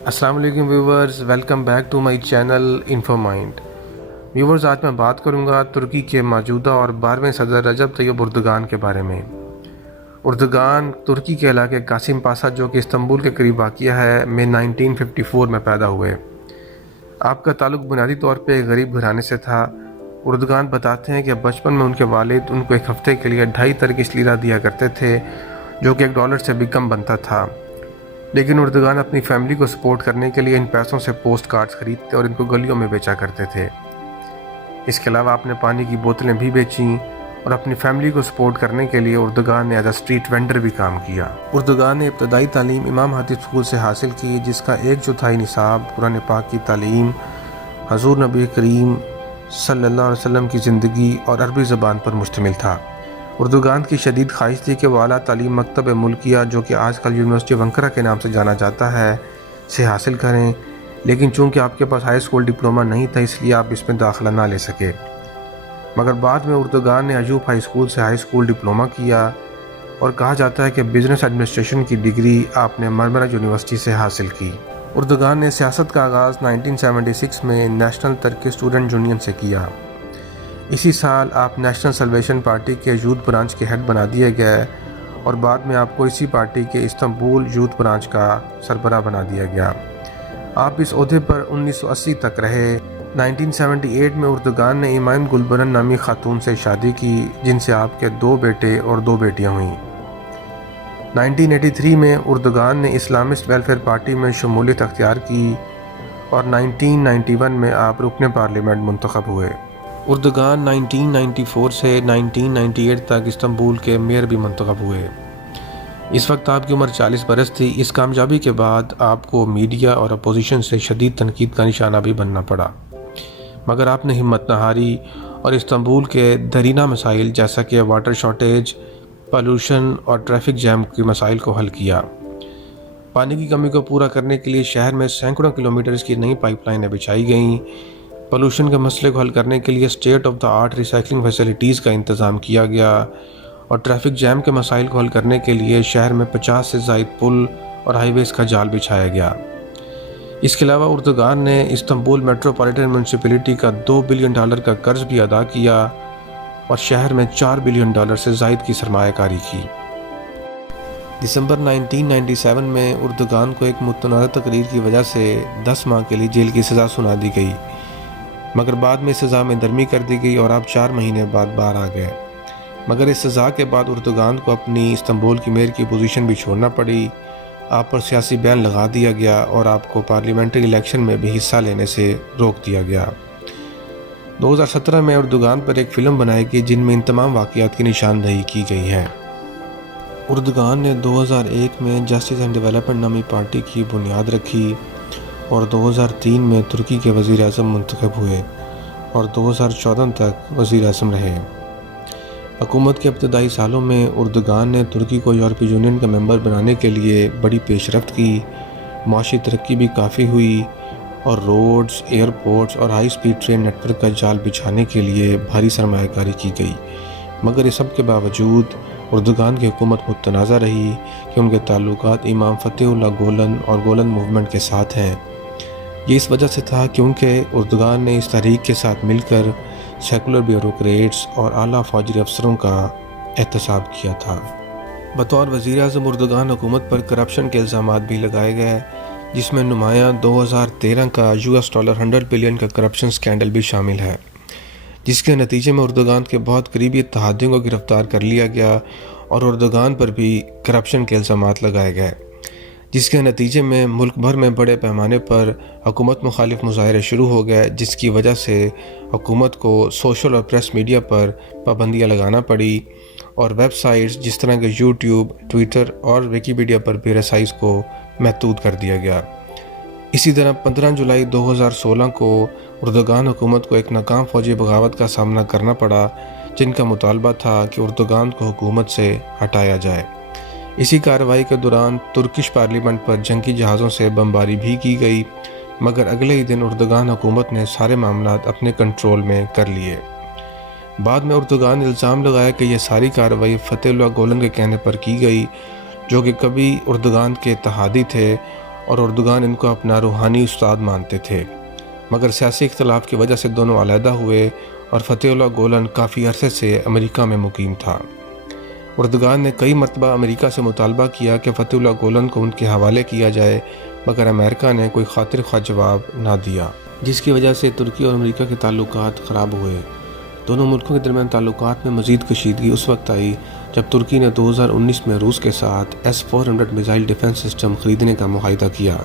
السلام علیکم viewers, welcome back to my channel Info Mind. Viewers, آج میں بات کروں گا ترکی کے موجودہ اور 12ویں صدر رجب طیب اردگان کے بارے میں۔ اردگان ترکی کے علاقے قاسم پاسا جو کہ استنبول کے قریب واقع ہے میں 1954 میں پیدا ہوئے۔ آپ کا تعلق بنیادی طور پہ ایک غریب گھرانے سے تھا۔ اردگان بتاتے ہیں کہ بچپن میں ان کے والد ان کو ایک ہفتے کے لیے 2.5 ترکش لیرہ دیا کرتے تھے، جو کہ $1 سے بھی کم بنتا تھا، لیکن اردگان اپنی فیملی کو سپورٹ کرنے کے لیے ان پیسوں سے پوسٹ کارڈز خریدتے اور ان کو گلیوں میں بیچا کرتے تھے۔ اس کے علاوہ آپ نے پانی کی بوتلیں بھی بیچیں اور اپنی فیملی کو سپورٹ کرنے کے لیے اردگان نے ایز اے اسٹریٹ وینڈر بھی کام کیا۔ اردگان نے ابتدائی تعلیم امام ہاتف اسکول سے حاصل کی، جس کا 1/4 نصاب قرآن پاک کی تعلیم، حضور نبی کریم صلی اللہ علیہ وسلم کی زندگی اور عربی زبان پر مشتمل تھا۔ اردگان کی شدید خواہش تھی کہ وہ اعلیٰ تعلیم مکتب ملکیہ، جو کہ آج کل یونیورسٹی آف انقرہ کے نام سے جانا جاتا ہے، سے حاصل کریں، لیکن چونکہ آپ کے پاس ہائی اسکول ڈپلومہ نہیں تھا اس لیے آپ اس میں داخلہ نہ لے سکے۔ مگر بعد میں اردگان نے ایوب ہائی اسکول سے ہائی اسکول ڈپلومہ کیا، اور کہا جاتا ہے کہ بزنس ایڈمنسٹریشن کی ڈگری آپ نے مرمرہ یونیورسٹی سے حاصل کی۔ اردگان نے سیاست کا آغاز 1976 میں نیشنل ترکی اسٹوڈنٹ یونین سے کیا۔ اسی سال آپ نیشنل سلویشن پارٹی کے یوتھ برانچ کے ہیڈ بنا دیے گئے، اور بعد میں آپ کو اسی پارٹی کے استنبول یوتھ برانچ کا سربراہ بنا دیا گیا۔ آپ اس عہدے پر 1980 تک رہے۔ 1978 میں اردگان نے ایمان گلبرن نامی خاتون سے شادی کی، جن سے آپ کے 2 بیٹے اور 2 بیٹیاں ہوئیں۔ 1983 میں اردگان نے اسلامسٹ ویلفیئر پارٹی میں شمولیت اختیار کی، اور 1991 میں آپ رکن پارلیمنٹ منتخب ہوئے۔ اردگان 1994 سے 1998 تک استنبول کے میئر بھی منتخب ہوئے۔ اس وقت آپ کی عمر 40 برس تھی۔ اس کامیابی کے بعد آپ کو میڈیا اور اپوزیشن سے شدید تنقید کا نشانہ بھی بننا پڑا، مگر آپ نے ہمت نہ ہاری اور استنبول کے دیرینہ مسائل جیسا کہ واٹر شارٹیج، پالوشن اور ٹریفک جیم کے مسائل کو حل کیا۔ پانی کی کمی کو پورا کرنے کے لیے شہر میں سینکڑوں کلومیٹرز کی نئی پائپ لائنیں بچھائی گئیں۔ پولوشن کے مسئلے کو حل کرنے کے لیے state of the art recycling facilities کا انتظام کیا گیا، اور ٹریفک جیم کے مسائل کو حل کرنے کے لیے شہر میں 50 سے زائد پل اور ہائی ویز کا جال بچھایا گیا۔ اس کے علاوہ اردگان نے استنبول میٹروپولیٹن میونسپلٹی کا $2 بلین کا قرض بھی ادا کیا، اور شہر میں $4 بلین سے زائد کی سرمایہ کاری کی۔ دسمبر 1997 میں اردگان کو ایک متنازع تقریر کی وجہ سے 10 ماہ کے لیے جیل کی سزا سنا دی گئی، مگر بعد میں اس سزا میں نرمی کر دی گئی اور آپ 4 مہینے بعد باہر آ گئے۔ مگر اس سزا کے بعد اردگان کو اپنی استنبول کی میئر کی پوزیشن بھی چھوڑنا پڑی۔ آپ پر سیاسی بین لگا دیا گیا اور آپ کو پارلیمنٹری الیکشن میں بھی حصہ لینے سے روک دیا گیا۔ 2017 میں اردگان پر ایک فلم بنائی گئی جن میں ان تمام واقعات کی نشاندہی کی گئی ہے۔ اردگان نے 2001 میں جسٹس اینڈ ڈیولپمنٹ نامی پارٹی کی بنیاد رکھی، اور 2003 میں ترکی کے وزیر اعظم منتخب ہوئے، اور 2014 تک وزیر اعظم رہے۔ حکومت کے ابتدائی سالوں میں اردگان نے ترکی کو یورپی یونین کا ممبر بنانے کے لیے بڑی پیش رفت کی، معاشی ترقی بھی کافی ہوئی، اور روڈز، ایئرپورٹس اور high speed train network کا جال بچھانے کے لیے بھاری سرمایہ کاری کی گئی۔ مگر اس سب کے باوجود اردگان کی حکومت متنازع رہی کہ ان کے تعلقات امام فتح اللہ گولن اور گولن موومنٹ کے ساتھ ہیں۔ یہ اس وجہ سے تھا کیونکہ اردگان نے اس تحریک کے ساتھ مل کر سیکولر بیوروکریٹس اور اعلیٰ فوجی افسروں کا احتساب کیا تھا۔ بطور وزیر اعظم اردگان حکومت پر کرپشن کے الزامات بھی لگائے گئے، جس میں نمایاں 2013 کا $100 بلین کا کرپشن سکینڈل بھی شامل ہے، جس کے نتیجے میں اردگان کے بہت قریبی اتحادیوں کو گرفتار کر لیا گیا اور اردگان پر بھی کرپشن کے الزامات لگائے گئے، جس کے نتیجے میں ملک بھر میں بڑے پیمانے پر حکومت مخالف مظاہرے شروع ہو گئے، جس کی وجہ سے حکومت کو سوشل اور پریس میڈیا پر پابندیاں لگانا پڑی، اور ویب سائٹس جس طرح کے یوٹیوب، ٹویٹر اور ویکیپیڈیا پر بھی رسائی کو محدود کر دیا گیا۔ اسی طرح 15 جولائی 2016 کو اردگان حکومت کو ایک ناکام فوجی بغاوت کا سامنا کرنا پڑا، جن کا مطالبہ تھا کہ اردگان کو حکومت سے ہٹایا جائے۔ اسی کارروائی کے دوران ترکش پارلیمنٹ پر جنگی جہازوں سے بمباری بھی کی گئی، مگر اگلے ہی دن اردگان حکومت نے سارے معاملات اپنے کنٹرول میں کر لیے۔ بعد میں اردگان نے الزام لگایا کہ یہ ساری کارروائی فتح اللہ گولن کے کہنے پر کی گئی، جو کہ کبھی اردگان کے اتحادی تھے اور اردگان ان کو اپنا روحانی استاد مانتے تھے، مگر سیاسی اختلاف کی وجہ سے دونوں علیحدہ ہوئے اور فتح اللہ گولن کافی عرصے سے امریکہ میں مقیم تھا۔ اردگان نے کئی مرتبہ امریکہ سے مطالبہ کیا کہ فتح اللہ گولن کو ان کے حوالے کیا جائے، مگر امریکہ نے کوئی خاطر خواہ جواب نہ دیا، جس کی وجہ سے ترکی اور امریکہ کے تعلقات خراب ہوئے۔ دونوں ملکوں کے درمیان تعلقات میں مزید کشیدگی اس وقت آئی جب ترکی نے 2019 میں روس کے ساتھ S-400 میزائل ڈیفنس سسٹم خریدنے کا معاہدہ کیا،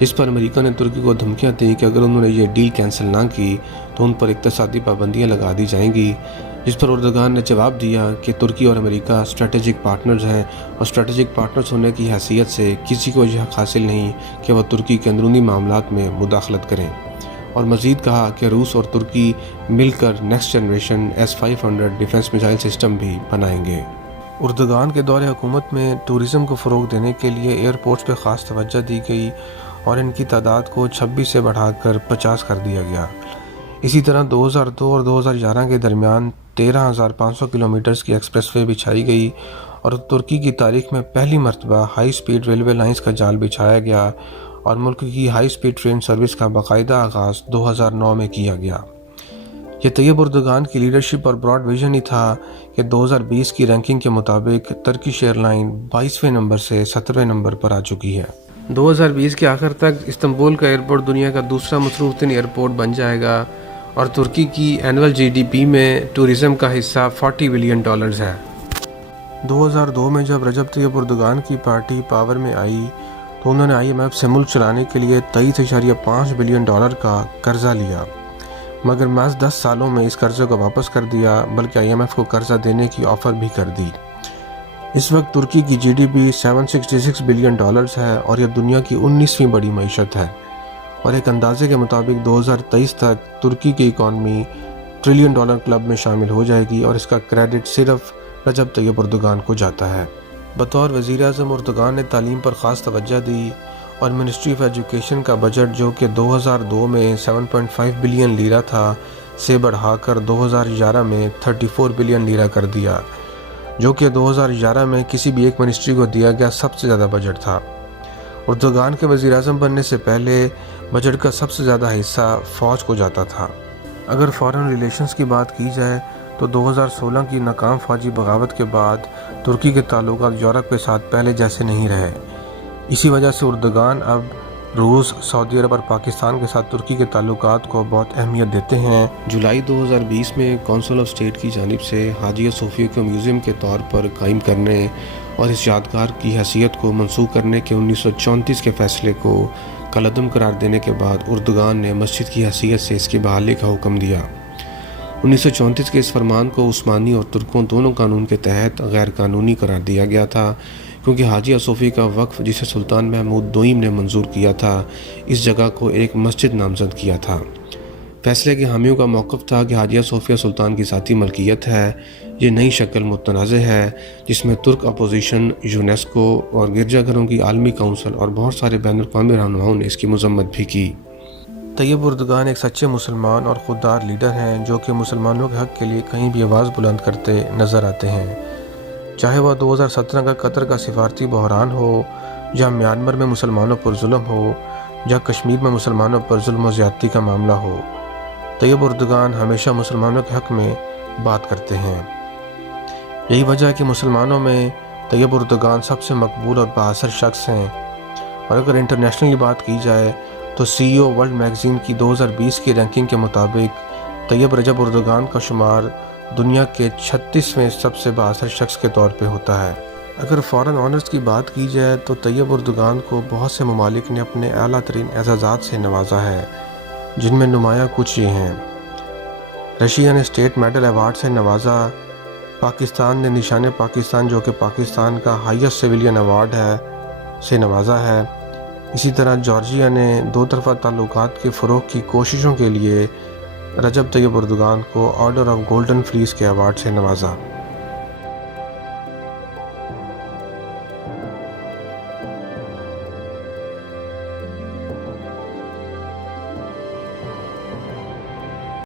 جس پر امریکہ نے ترکی کو دھمکیاں دیں کہ اگر انہوں نے یہ ڈیل کینسل نہ کی تو ان پر اقتصادی پابندیاں لگا دی جائیں گی، جس پر اردگان نے جواب دیا کہ ترکی اور امریکہ اسٹریٹجک پارٹنرز ہیں اور اسٹریٹجک پارٹنرز ہونے کی حیثیت سے کسی کو یہ حق حاصل نہیں کہ وہ ترکی کے اندرونی معاملات میں مداخلت کریں، اور مزید کہا کہ روس اور ترکی مل کر next generation S-500 defence missile system بھی بنائیں گے۔ اردگان کے دور حکومت میں ٹورزم کو فروغ دینے کے لیے ایئرپورٹس پہ خاص توجہ دی گئی اور ان کی تعداد کو 26 سے بڑھا کر 50 کر دیا گیا۔ اسی طرح 2002 اور 2011 کے درمیان 13,500 کلومیٹرز کی ایکسپریس وے بچھائی گئی اور ترکی کی تاریخ میں پہلی مرتبہ ہائی سپیڈ ریلوے لائنز کا جال بچھایا گیا اور ملک کی ہائی سپیڈ ٹرین سروس کا باقاعدہ آغاز 2009 میں کیا گیا۔ یہ طیب اردگان کی لیڈرشپ اور براڈ ویژن ہی تھا کہ 2020 کی رینکنگ کے مطابق ترکش ایئر لائن 22ویں نمبر سے 17ویں نمبر پر آ چکی ہے۔ 2020 کے آخر تک استنبول کا ایئرپورٹ دنیا کا دوسرا مصروف ترین ایئرپورٹ بن جائے گا اور ترکی کی اینول GDP میں ٹورزم کا حصہ $40 بلین ہے۔ 2002 میں جب رجب طیب اردگان کی پارٹی پاور میں آئی تو انہوں نے IMF سے ملک چلانے کے لیے $23.5 بلین کا قرضہ لیا، مگر محض 10 سالوں میں اس قرضے کو واپس کر دیا، بلکہ IMF کو قرضہ دینے کی آفر بھی کر دی۔ اس وقت ترکی کی GDP $766 بلین ہے اور یہ دنیا کی 19ویں بڑی معیشت ہے، اور ایک اندازے کے مطابق 2023 تک ترکی کی اکانومی $1 ٹریلین کلب میں شامل ہو جائے گی اور اس کا کریڈٹ صرف رجب طیب اردگان کو جاتا ہے۔ بطور وزیر اعظم اردگان نے تعلیم پر خاص توجہ دی اور منسٹری آف ایجوکیشن کا بجٹ جو کہ 2002 میں 7.5 بلین لیرہ تھا سے بڑھا کر 2011 میں 34 بلین لیرہ کر دیا، جو کہ 2011 میں کسی بھی ایک منسٹری کو دیا گیا سب سے زیادہ بجٹ تھا۔ اردگان کے وزیر اعظم بننے سے پہلے بجٹ کا سب سے زیادہ حصہ فوج کو جاتا تھا۔ اگر فارن ریلیشنز کی بات کی جائے تو 2016 کی ناکام فوجی بغاوت کے بعد ترکی کے تعلقات یورپ کے ساتھ پہلے جیسے نہیں رہے۔ اسی وجہ سے اردگان اب روس، سعودی عرب اور پاکستان کے ساتھ ترکی کے تعلقات کو بہت اہمیت دیتے ہیں۔ جولائی 2020 میں کونسل آف اسٹیٹ کی جانب سے حاجیہ صوفیہ کو میوزیم کے طور پر قائم کرنے اور اس یادگار کی حیثیت کو منسوخ کرنے کے 1934 کے فیصلے کو کالعدم قرار دینے کے بعد اردگان نے مسجد کی حیثیت سے اس کی بحالی کا حکم دیا۔ 1934 کے اس فرمان کو عثمانی اور ترکوں دونوں قانون کے تحت غیر قانونی قرار دیا گیا تھا، کیونکہ حاجیہ صوفیہ کا وقف جسے سلطان محمود دوئم نے منظور کیا تھا اس جگہ کو ایک مسجد نامزد کیا تھا۔ فیصلے کے حامیوں کا موقف تھا کہ حاجیہ صوفیہ سلطان کی ذاتی ملکیت ہے، یہ نئی شکل متنازع ہے جس میں ترک اپوزیشن، یونیسکو اور گرجا گھروں کی عالمی کونسل اور بہت سارے بین الاقوامی رہنماؤں نے اس کی مذمت بھی کی۔ طیب اردگان ایک سچے مسلمان اور خوددار لیڈر ہیں جو کہ مسلمانوں کے حق کے لیے کہیں بھی آواز بلند کرتے نظر آتے ہیں، چاہے وہ 2017 کا قطر کا سفارتی بحران ہو، یا میانمار میں مسلمانوں پر ظلم ہو، یا کشمیر میں مسلمانوں پر ظلم و زیادتی کا معاملہ ہو۔ طیب اردگان ہمیشہ مسلمانوں کے حق میں بات کرتے ہیں۔ یہی وجہ ہے کہ مسلمانوں میں طیب اردگان سب سے مقبول اور بااثر شخص ہیں، اور اگر انٹرنیشنلی بات کی جائے تو CEO ورلڈ میگزین کی 2020 کی رینکنگ کے مطابق طیب رجب اردگان کا شمار دنیا کے 36ویں سب سے بااثر شخص کے طور پہ ہوتا ہے۔ اگر فارن آنرز کی بات کی جائے تو طیب اردگان کو بہت سے ممالک نے اپنے اعلیٰ ترین اعزازات سے نوازا ہے، جن میں نمایاں کچھ یہ ہیں: رشیا نے اسٹیٹ میڈل ایوارڈ سے نوازا، پاکستان نے نشان پاکستان جو کہ پاکستان کا ہائیسٹ سویلین ایوارڈ ہے سے نوازا ہے، اسی طرح جارجیا نے دو طرفہ تعلقات کے فروغ کی کوششوں کے لیے رجب طیب اردگان کو آرڈر آف گولڈن فلیس کے ایوارڈ سے نوازا۔